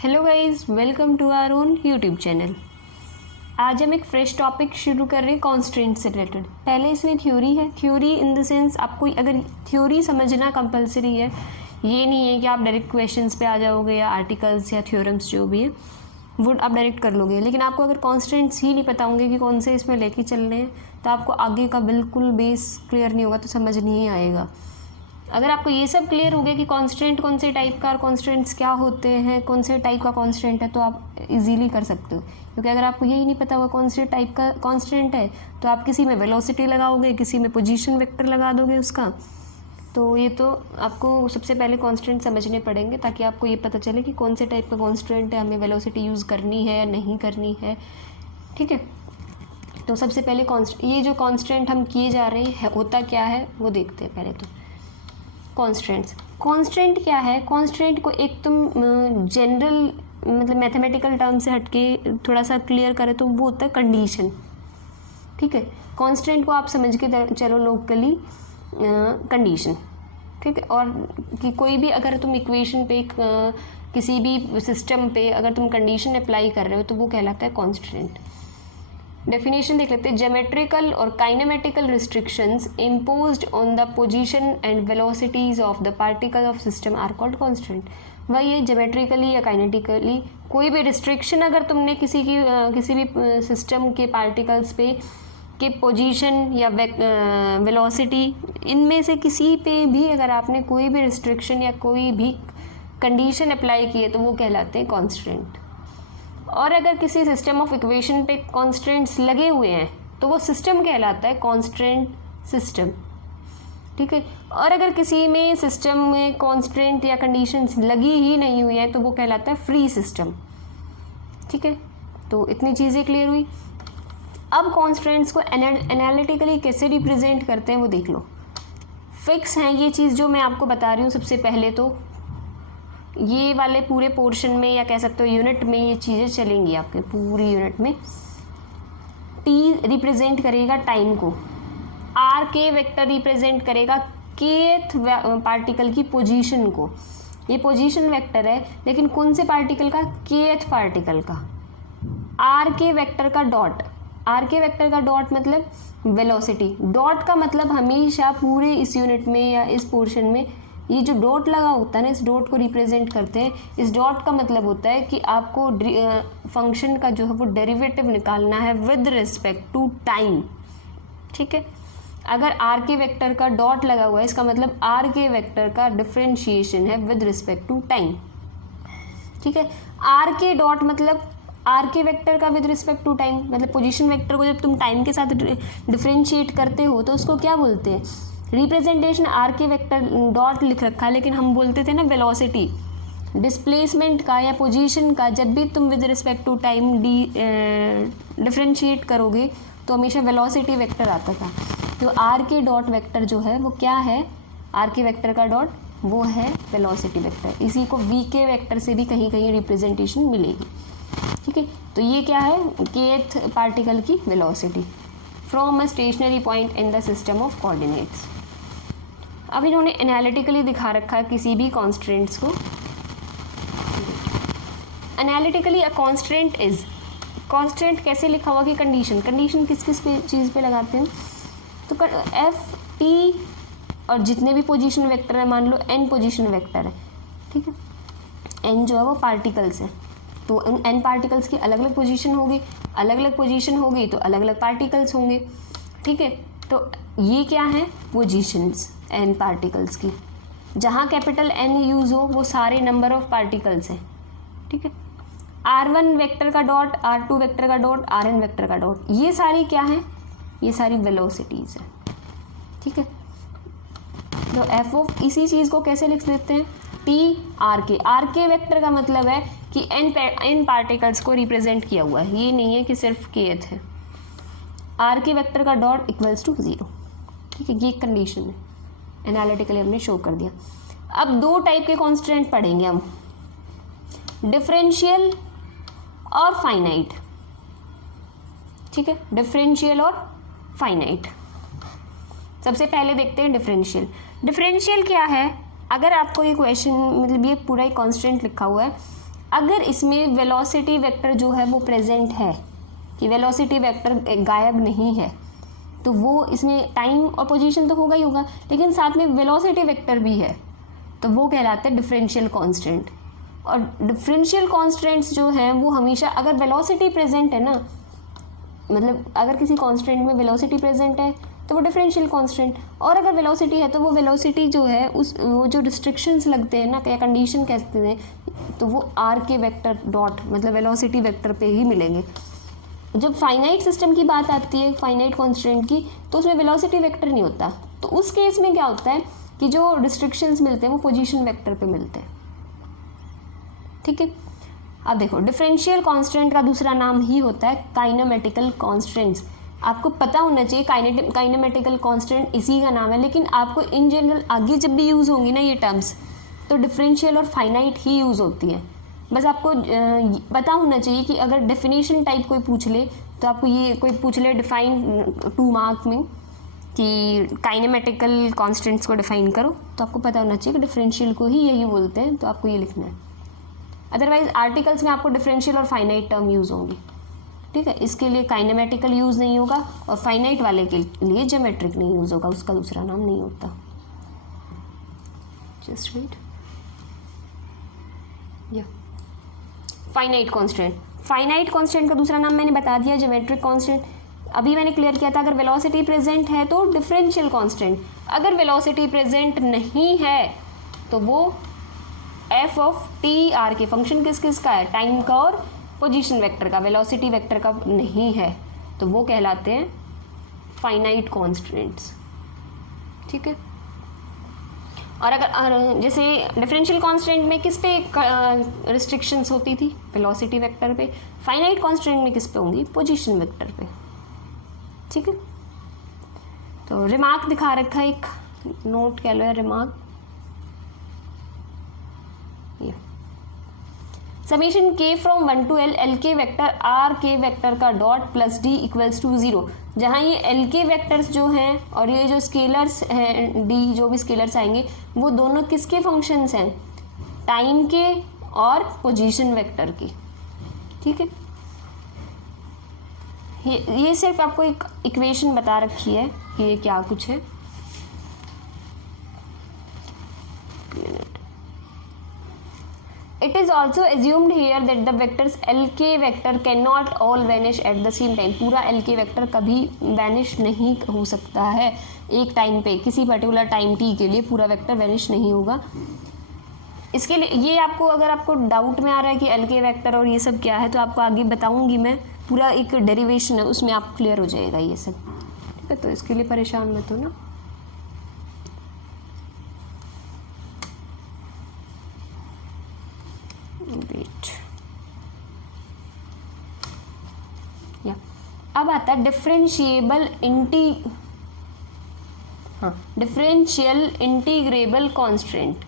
Hello guys, welcome to our own YouTube channel. आज हम एक फ्रेश टॉपिक शुरू कर रहे हैं कॉन्स्ट्रेंट से रिलेटेड। पहले इसमें थ्योरी है। थ्योरी इन द सेंस आपको अगर थ्योरी समझना कंपलसरी है, ये नहीं है कि आप डायरेक्ट क्वेश्चंस पे आ जाओगे या आर्टिकल्स या थ्योरम्स जो भी है वो आप डायरेक्ट कर लोगे। लेकिन आपको अगर कॉन्स्टेंट्स ही नहीं पता होंगे कि कौन से इसमें लेके चलने हैं तो आपको आगे का बिल्कुल बेस क्लियर नहीं होगा, तो समझ नहीं आएगा। अगर आपको ये सब क्लियर हो गया कि कांस्टेंट कौन से टाइप का और कांस्टेंट्स क्या होते हैं, कौन से टाइप का कांस्टेंट है, तो आप इजीली कर सकते हो। क्योंकि अगर आपको यही नहीं पता होगा कौन से टाइप का कांस्टेंट है तो आप किसी में वेलोसिटी लगाओगे, किसी में पोजीशन वेक्टर लगा दोगे उसका। तो ये तो आपको सबसे पहले कांस्टेंट समझने पड़ेंगे ताकि आपको ये पता चले कि कौन से टाइप का कांस्टेंट है, हमें वेलोसिटी यूज़ करनी है या नहीं करनी है। ठीक है, तो सबसे पहले ये जो कांस्टेंट हम किए जा रहे हैं होता क्या है वो देखते हैं। पहले तो कांस्टेंट क्या है। कांस्टेंट को एक तुम जनरल मतलब मैथमेटिकल टर्म से हटके थोड़ा सा क्लियर करें तो वो होता है कंडीशन। ठीक है, कांस्टेंट को आप समझ के चलो लोकली कंडीशन। ठीक है, और कि कोई भी अगर तुम इक्वेशन पे किसी भी सिस्टम पे अगर तुम कंडीशन अप्लाई कर रहे हो तो वो कहलाता है कांस्टेंट। डेफिनेशन देख लेते हैं। ज्योमेट्रिकल और kinematical restrictions imposed on the position and velocities of the particle of system are called constant. वही है, ज्योमेट्रिकली या काइनेटिकली कोई भी रिस्ट्रिक्शन अगर तुमने किसी भी सिस्टम के पार्टिकल्स पे के पोजीशन या वेलोसिटी इनमें से किसी पे भी अगर आपने कोई भी रिस्ट्रिक्शन या कोई भी कंडीशन अप्लाई की है तो वो कहलाते हैं कांस्टेंट। और अगर किसी सिस्टम ऑफ इक्वेशन पे कॉन्स्टेंट्स लगे हुए हैं तो वो सिस्टम कहलाता है कॉन्स्टेंट सिस्टम। ठीक है, और अगर किसी में सिस्टम में कॉन्स्टेंट या कंडीशंस लगी ही नहीं हुई है तो वो कहलाता है फ्री सिस्टम। ठीक है, तो इतनी चीज़ें क्लियर हुई। अब कॉन्स्टेंट्स को एनालिटिकली कैसे रिप्रेजेंट करते हैं वो देख लो। फिक्स हैं ये चीज़ जो मैं आपको बता रही हूँ। सबसे पहले तो ये वाले पूरे पोर्शन में या कह सकते हो यूनिट में ये चीज़ें चलेंगी आपके पूरी यूनिट में। टी रिप्रेजेंट करेगा टाइम को, आर के वेक्टर रिप्रेजेंट करेगा केथ पार्टिकल की पोजीशन को। ये पोजीशन वेक्टर है लेकिन कौन से पार्टिकल का, केथ पार्टिकल का। आर के वेक्टर का डॉट, आर के वेक्टर का डॉट मतलब वेलोसिटी। डॉट का मतलब हमेशा पूरे इस यूनिट में या इस पोर्शन में ये जो डॉट लगा होता है ना, इस डॉट को रिप्रेजेंट करते हैं। इस डॉट का मतलब होता है कि आपको फंक्शन का जो है वो डेरिवेटिव निकालना है विद रिस्पेक्ट टू टाइम। ठीक है, अगर आर के वेक्टर का डॉट लगा हुआ है इसका मतलब आर के वेक्टर का डिफरेंशिएशन है विद रिस्पेक्ट टू टाइम। ठीक है, आर के डॉट मतलब आर के वेक्टर का विद रिस्पेक्ट टू टाइम मतलब पोजीशन वेक्टर को जब तुम टाइम के साथ डिफरेंशिएट करते हो तो उसको क्या बोलते हैं, रिप्रेजेंटेशन आर के वेक्टर डॉट लिख रखा है लेकिन हम बोलते थे ना वेलोसिटी। डिस्प्लेसमेंट का या पोजीशन का जब भी तुम with respect to time differentiate करोगे तो हमेशा वेलोसिटी वेक्टर आता था। तो आर के डॉट वेक्टर जो है वो क्या है, आर के वेक्टर का डॉट वो है वेलोसिटी वेक्टर। इसी को वी के वेक्टर से भी कहीं कहीं रिप्रेजेंटेशन मिलेगी। ठीक है, तो ये क्या है, केथ पार्टिकल की velocity from a stationary point in the system of coordinates. अब इन्होंने एनालिटिकली दिखा रखा है किसी भी कॉन्स्टेंट्स को। Analytically a constant is, constant कैसे लिखा हुआ कि कंडीशन, कंडीशन किस किस चीज़ पे लगाते हैं तो एफ टी और जितने भी पोजीशन वेक्टर है, मान लो एन पोजीशन वेक्टर है। ठीक है, एन जो है वो पार्टिकल्स है तो उन एन पार्टिकल्स की अलग अलग पोजीशन होगी, अलग अलग पोजीशन होगी तो अलग अलग पार्टिकल्स होंगे। ठीक है, तो ये क्या है, पोजीशंस एन पार्टिकल्स की। जहाँ कैपिटल एन यूज़ हो वो सारे नंबर ऑफ पार्टिकल्स हैं। ठीक है, R1 वेक्टर का डॉट, R2 वेक्टर का डॉट, Rn वेक्टर का डॉट, ये सारी क्या है, ये सारी वेलोसिटीज़ है। ठीक है, तो एफ ऑफ इसी चीज़ को कैसे लिख देते हैं, टी आर के वेक्टर का मतलब है कि एन पार्टिकल्स को रिप्रेजेंट किया हुआ है, ये नहीं है कि सिर्फ केथ है। आर के वेक्टर का डॉट इक्वल्स टू 0। ठीक है, ये कंडीशन है, एनालिटिकली हमने शो कर दिया। अब दो टाइप के कांस्टेंट पढ़ेंगे हम, डिफरेंशियल और फाइनाइट। ठीक है, डिफरेंशियल और फाइनाइट। सबसे पहले देखते हैं डिफरेंशियल। डिफरेंशियल क्या है, अगर आपको ये क्वेश्चन मतलब ये पूरा ही कांस्टेंट लिखा हुआ है अगर इसमें वेलोसिटी वेक्टर जो है वो प्रेजेंट है, कि वेलोसिटी वेक्टर गायब नहीं है, तो वो इसमें टाइम और पोजीशन तो होगा ही होगा, लेकिन साथ में वेलोसिटी वेक्टर भी है, तो वो कहलाते हैं डिफरेंशियल कांस्टेंट। और डिफरेंशियल कांस्टेंट्स जो हैं वो हमेशा, अगर वेलोसिटी प्रेजेंट है ना, मतलब अगर किसी कांस्टेंट में वेलोसिटी प्रेजेंट है तो वो डिफरेंशियल कांस्टेंट, और अगर वेलोसिटी है तो वो वेलोसिटी जो है वो जो रिस्ट्रिक्शंस लगते हैं ना, या कंडीशन कहते हैं, तो वो आर के वेक्टर डॉट मतलब वेलोसिटी वेक्टर पे ही मिलेंगे। जब फाइनाइट सिस्टम की बात आती है, फाइनाइट कांस्टेंट की, तो उसमें वेलोसिटी वेक्टर नहीं होता। तो उस केस में क्या होता है कि जो रिस्ट्रिक्शंस मिलते हैं वो पोजीशन वेक्टर पे मिलते हैं। ठीक है, अब देखो डिफरेंशियल कांस्टेंट का दूसरा नाम ही होता है काइनेमेटिकल कांस्टेंट्स। आपको पता होना चाहिए काइनेमेटिकल कांस्टेंट इसी का नाम है, लेकिन आपको इन जनरल आगे जब भी यूज़ होंगी ना ये टर्म्स, तो डिफरेंशियल और फाइनाइट ही यूज़ होती है। बस आपको पता होना चाहिए कि अगर डेफिनेशन टाइप कोई पूछ ले, तो आपको ये कोई पूछ ले डिफाइन 2 मार्क में कि काइनेमेटिकल कांस्टेंट्स को डिफाइन करो, तो आपको पता होना चाहिए कि डिफरेंशियल को ही यही बोलते हैं, तो आपको ये लिखना है। अदरवाइज आर्टिकल्स में आपको डिफरेंशियल और फाइनाइट टर्म यूज़ होंगी। ठीक है, इसके लिए काइनेमेटिकल यूज़ नहीं होगा, और फाइनाइट वाले के लिए ज्योमेट्रिक नहीं यूज़ होगा, उसका दूसरा नाम नहीं होता। जस्ट वेट, या फाइनाइट कांस्टेंट। फाइनाइट कांस्टेंट का दूसरा नाम मैंने बता दिया, ज्योमेट्रिक कांस्टेंट। अभी मैंने क्लियर किया था, अगर वेलोसिटी प्रेजेंट है तो डिफरेंशियल कांस्टेंट, अगर वेलोसिटी प्रेजेंट नहीं है तो वो एफ ऑफ टी आर के, फंक्शन किस किस का है, टाइम का और पोजीशन वेक्टर का, वेलोसिटी वेक्टर का नहीं है, तो वो कहलाते हैं फाइनाइट कांस्टेंट्स। ठीक है, और अगर जैसे डिफरेंशियल कांस्टेंट में किस पे रिस्ट्रिक्शंस होती थी, वेलोसिटी वेक्टर पे, फाइनाइट कांस्टेंट में किस पे होंगी, पोजीशन वेक्टर पे। ठीक है, तो रिमार्क दिखा रखा है, एक नोट कह लो या रिमार्क, समीशन के फ्रॉम 1 to l एल के वेक्टर आर के वेक्टर का dot plus d equals to 0, जहाँ ये एल के वेक्टर्स जो हैं और ये जो स्केलर्स हैं डी, जो भी स्केलर्स आएंगे, वो दोनों किसके फंक्शंस हैं, टाइम के और पोजीशन वेक्टर के। ठीक है, ये सिर्फ आपको एक इक्वेशन बता रखी है कि ये क्या कुछ है। It is also assumed here that the vectors LK vector cannot all vanish at the same time। पूरा LK vector कभी vanish नहीं हो सकता है एक टाइम पे, किसी पर्टिकुलर टाइम t के लिए पूरा वेक्टर vanish नहीं होगा। इसके लिए ये आपको, अगर आपको डाउट में आ रहा है कि LK वेक्टर और ये सब क्या है, तो आपको आगे बताऊंगी मैं, पूरा एक डेरिवेशन है उसमें आप क्लियर हो जाएगा ये सब। ठीक है, तो इसके लिए परेशान मत हो ना। या अब आता है डिफरेंशियल इंटीग्रेबल कांस्टेंट।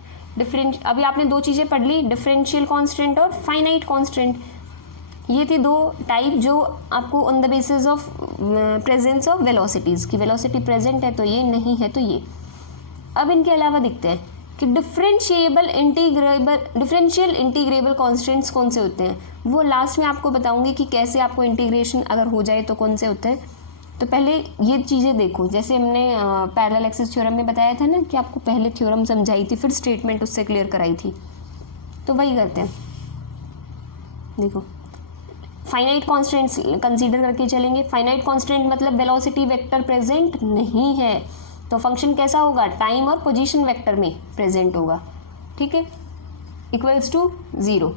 अभी आपने 2 चीज़ें पढ़ ली, डिफरेंशियल कांस्टेंट और फाइनाइट कांस्टेंट। ये थी 2 टाइप जो आपको on the basis of presence of velocities, की वेलोसिटी प्रेजेंट है तो ये, नहीं है तो ये। अब इनके अलावा दिखते हैं कि डिफरेंशियल इंटीग्रेबल कांस्टेंट्स कौन से होते हैं, वो लास्ट में आपको बताऊंगी कि कैसे आपको इंटीग्रेशन अगर हो जाए तो कौन से होते हैं। तो पहले ये चीज़ें देखो, जैसे हमने पैरेलल एक्सिस थ्योरम में बताया था ना कि आपको पहले थ्योरम समझाई थी, फिर स्टेटमेंट उससे क्लियर कराई थी, तो वही करते हैं। देखो, फाइनाइट कांस्टेंट्स कंसीडर करके चलेंगे। फाइनाइट कांस्टेंट मतलब वेलोसिटी वेक्टर प्रेजेंट नहीं है, तो फंक्शन कैसा होगा, टाइम और पोजीशन वेक्टर में प्रेजेंट होगा। ठीक है, equals to 0।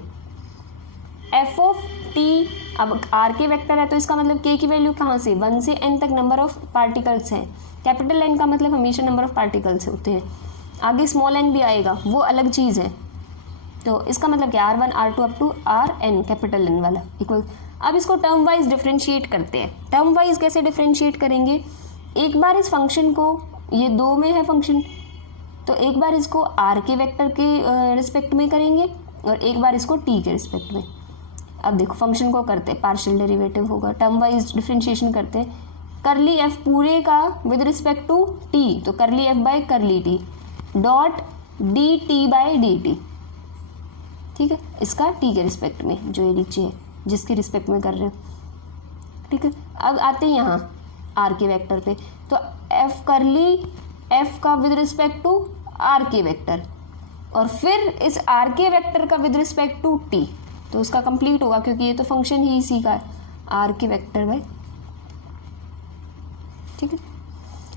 F of t, अब आर के वेक्टर है तो इसका मतलब के की वैल्यू कहाँ से, 1 से n तक नंबर ऑफ पार्टिकल्स हैं। कैपिटल N का मतलब हमेशा नंबर ऑफ पार्टिकल्स होते हैं, आगे स्मॉल n भी आएगा, वो अलग चीज़ है। तो इसका मतलब क्या, R1 R2 up to Rn, capital N वाला इक्वल। अब इसको टर्म वाइज डिफ्रेंशिएट करते हैं। टर्म वाइज कैसे डिफ्रेंशिएट करेंगे, एक बार इस फंक्शन को, ये 2 में है फंक्शन, तो एक बार इसको आर के वेक्टर के रिस्पेक्ट में करेंगे और एक बार इसको टी के रिस्पेक्ट में। अब देखो फंक्शन को करते हैं, पार्शियल डेरिवेटिव होगा, टर्म वाइज डिफ्रेंशिएशन करते हैं। करली एफ पूरे का विद रिस्पेक्ट टू टी, तो curly f by curly t dot d t by d t. ठीक है, इसका टी के रिस्पेक्ट में जो ये नीचे है जिसके रिस्पेक्ट में कर रहे हो, ठीक है। अब आते हैं यहाँ आर के वेक्टर पे, तो एफ करली एफ का विद रिस्पेक्ट टू आर के वेक्टर और फिर इस आर के वेक्टर का विद रिस्पेक्ट टू टी, तो उसका कंप्लीट होगा क्योंकि ये तो फंक्शन ही इसी का है आर के वेक्टर बाय, ठीक है।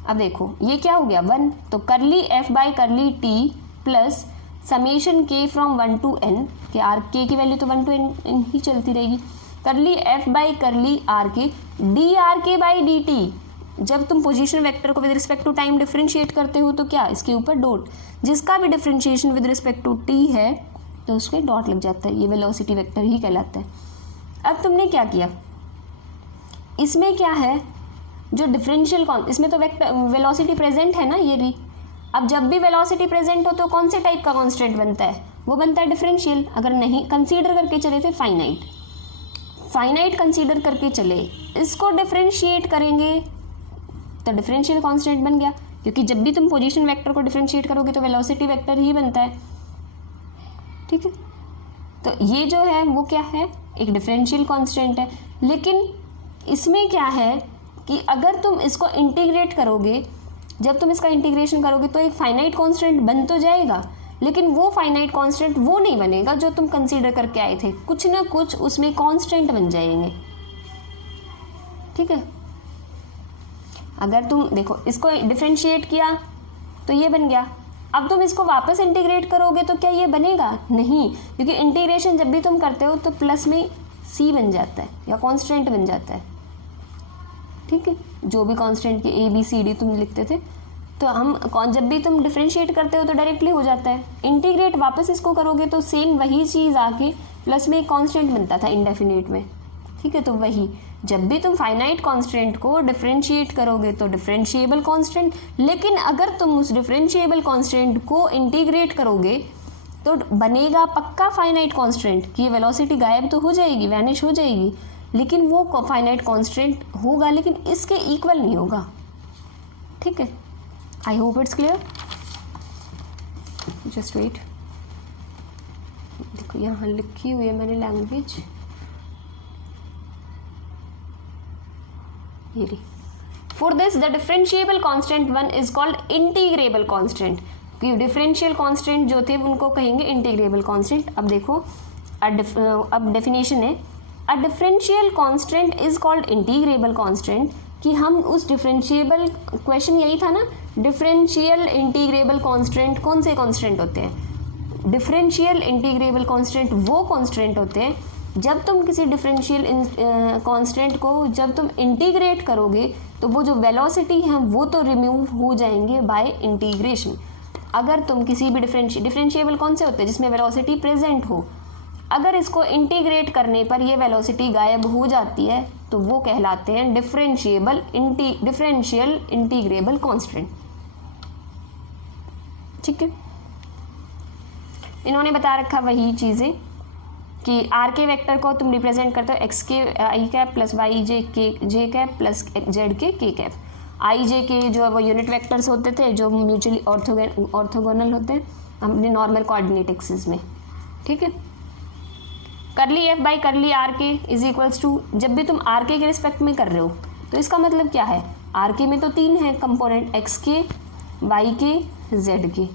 अब देखो ये क्या हो गया 1, तो करली एफ बाई करली टी प्लस समेशन के फ्रॉम 1 to n, के आर के की वैल्यू तो 1 to n ही चलती रहेगी, curly F by curly R k D R k by D T. जब तुम पोजीशन वेक्टर को with respect to time differentiate करते हो तो क्या इसके ऊपर डॉट, जिसका भी differentiation with respect to T है तो उसके डॉट लग जाता है, ये वेलोसिटी वेक्टर ही कहलाता है। अब तुमने क्या किया, इसमें क्या है जो डिफरेंशियल इसमें तो वेलोसिटी प्रेजेंट है ना ये री, अब जब भी वेलोसिटी प्रेजेंट हो तो कौन से टाइप का कांस्टेंट बनता है, वो बनता है डिफरेंशियल। अगर नहीं कंसीडर करके चले थे फाइनाइट कंसीडर करके चले, इसको डिफरेंशिएट करेंगे तो डिफरेंशियल कांस्टेंट बन गया, क्योंकि जब भी तुम पोजीशन वेक्टर को डिफरेंशिएट करोगे तो वेलोसिटी वेक्टर ही बनता है, ठीक है। तो ये जो है वो क्या है, एक डिफरेंशियल कांस्टेंट है। लेकिन इसमें क्या है कि अगर तुम इसको इंटीग्रेट करोगे, जब तुम इसका इंटीग्रेशन करोगे तो एक फाइनाइट कांस्टेंट बन तो जाएगा, लेकिन वो फाइनाइट कांस्टेंट वो नहीं बनेगा जो तुम कंसीडर करके आए थे, कुछ ना कुछ उसमें कांस्टेंट बन जाएंगे, ठीक है। अगर तुम देखो इसको डिफरेंशिएट किया तो ये बन गया, अब तुम इसको वापस इंटीग्रेट करोगे तो क्या ये बनेगा, नहीं, क्योंकि इंटीग्रेशन जब भी तुम करते हो तो प्लस में सी बन जाता है या कांस्टेंट बन जाता है, ठीक है। जो भी कांस्टेंट के ए बी सी डी तुम लिखते थे, तो हम जब भी तुम डिफरेंशिएट करते हो तो डायरेक्टली हो जाता है, इंटीग्रेट वापस इसको करोगे तो सेम वही चीज़ आके प्लस में एक कांस्टेंट बनता था इंडेफिनिट में, ठीक है। तो वही जब भी तुम फाइनाइट कांस्टेंट को डिफरेंशिएट करोगे तो डिफरेंशिएबल कांस्टेंट, लेकिन अगर तुम उस डिफरेंशिएबल कांस्टेंट को इंटीग्रेट करोगे तो बनेगा पक्का फाइनाइट कांस्टेंट कि ये वेलोसिटी गायब तो हो जाएगी, वैनिश हो जाएगी, लेकिन वो फाइनाइट कांस्टेंट होगा लेकिन इसके इक्वल नहीं होगा, ठीक है। I hope it's clear, just wait. देखो यहाँ लिखी हुई है मैंने लैंग्वेज, ये रही। For this the differentiable constant 1 is called integrable constant, कि डिफरेंशियल कांस्टेंट जो थे उनको कहेंगे इंटीग्रेबल कांस्टेंट। अब देखो अब डेफिनेशन है, a differential constant is called integrable constant, कि हम उस डिफरेंशिएबल, क्वेश्चन यही था ना, डिफरेंशियल इंटीग्रेबल कांस्टेंट कौन से कांस्टेंट होते हैं, डिफरेंशियल इंटीग्रेबल कांस्टेंट वो कांस्टेंट होते हैं जब तुम किसी डिफरेंशियल कांस्टेंट को जब तुम इंटीग्रेट करोगे तो वो जो वेलोसिटी है वो तो रिमूव हो जाएंगे बाय इंटीग्रेशन। अगर तुम किसी भी डिफरेंशिएबल कौन से होते हैं जिसमें वेलोसिटी प्रेजेंट हो, अगर इसको इंटीग्रेट करने पर ये वेलोसिटी गायब हो जाती है तो वो कहलाते हैं डिफरेंशियल इंटीग्रेबल कांस्टेंट, ठीक है। इन्होंने बता रखा वही चीज़ें कि आर के वेक्टर को तुम रिप्रेजेंट करते हो एक्स के i cap plus Y J cap plus Z के कैप। आई जे के जो वो यूनिट वेक्टर्स होते थे जो म्यूचुअली ऑर्थोगोनल होते हैं अपने नॉर्मल कोऑर्डिनेट एक्सिस में, ठीक है। करली एफ बाई करली आर के इज इक्वल्स टू, जब भी तुम आर के रिस्पेक्ट में कर रहे हो तो इसका मतलब क्या है, आर के में तो 3 है component, x k, Y k, Z के,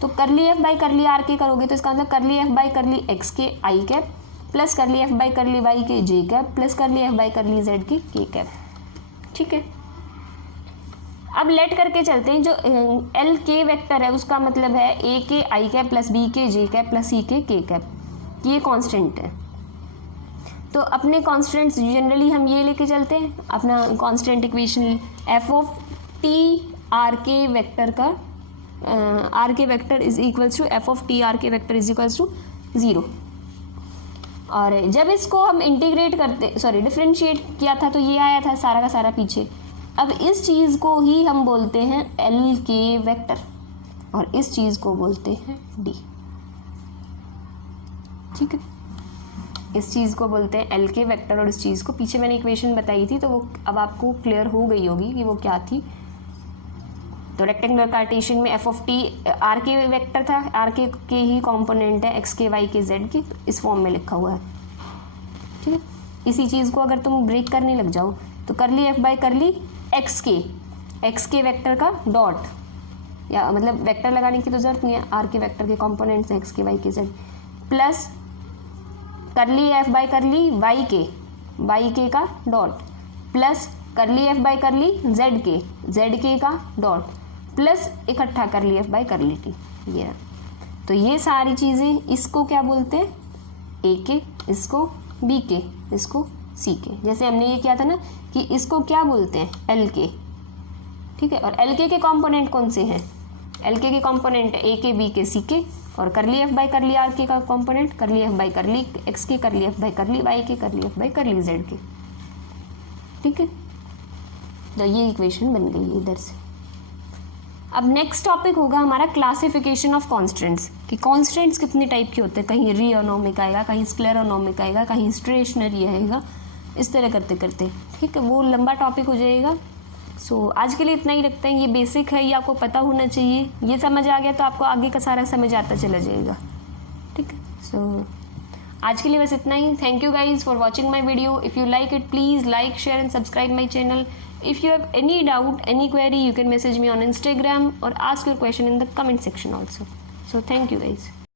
तो curly F by curly R के करोगे तो इसका मतलब करली एफ बाई करली एक्स के i cap plus curly F by curly Y के j cap plus curly F by curly z की के कैप, ठीक है। अब लेट करके चलते हैं, जो एल के वेक्टर है उसका मतलब है ए के आई कैप प्लस बी के जे कैप प्लस सी के कैप, ये कांस्टेंट है। तो अपने कांस्टेंट्स जनरली हम ये लेके चलते हैं, अपना constant equation F of T R के वेक्टर का आर के vector is equals to F of T R के वेक्टर इज इक्वल्स टू 0। और जब इसको हम इंटीग्रेट करते डिफरेंशिएट किया था तो ये आया था सारा का सारा पीछे। अब इस चीज़ को ही हम बोलते हैं एल के वेक्टर और इस चीज़ को बोलते हैं डी, ठीक है। इस चीज़ को बोलते हैं एल के वेक्टर और इस चीज़ को, पीछे मैंने इक्वेशन बताई थी तो वो अब आपको क्लियर हो गई होगी कि वो क्या थी। तो रेक्टेंगुलर कार्टेशियन में एफ ऑफ टी आर के वेक्टर था, आर के ही कॉम्पोनेंट है x k Y k Z के, तो इस फॉर्म में लिखा हुआ है। ठीक है, इसी चीज़ को अगर तुम ब्रेक करने लग जाओ तो curly F by curly x के वेक्टर का डॉट, या मतलब वेक्टर लगाने की तो जरूरत नहीं है, आर के वेक्टर के कॉम्पोनेंट्स हैं x k Y k Z, plus curly F by curly Y k का dot, plus curly F by curly Z k का डॉट, प्लस इकट्ठा करली एफ बाई करली टी। ये तो ये सारी चीज़ें, इसको क्या बोलते हैं, ए के, इसको बी के, इसको सी के। जैसे हमने ये किया था ना कि इसको क्या बोलते हैं, एल के। ठीक है, और एल के कॉम्पोनेंट कौन से हैं, एल के कॉम्पोनेंट ए के बी के सी के, और करली एफ बाई करली आर के का कॉम्पोनेंट करली एफ बाई करली एक्स के, करली एफ बाई करली वाई के, करली एफ बाई करली जेड के। ठीक है, तो ये इक्वेशन बन गई इधर से। अब नेक्स्ट टॉपिक होगा हमारा क्लासिफिकेशन ऑफ कॉन्स्टेंट्स, कि कॉन्स्टेंट्स कितने टाइप के होते हैं, कहीं रियोनोमिक आएगा, कहीं स्क्लेरोनोमिक आएगा, कहीं स्टेशनरी आएगा, इस तरह करते करते। ठीक है, वो लंबा टॉपिक हो जाएगा। सो आज के लिए इतना ही रखते हैं, ये बेसिक है, ये आपको पता होना चाहिए। ये समझ आ गया तो आपको आगे का सारा समझ आता चला जाएगा। ठीक है, सो आज के लिए बस इतना ही। Thank you guys for watching my video. If you like it please like, share and subscribe my channel. If you have any doubt, any query, you can message me on Instagram or ask your question in the comment section also. So thank you guys.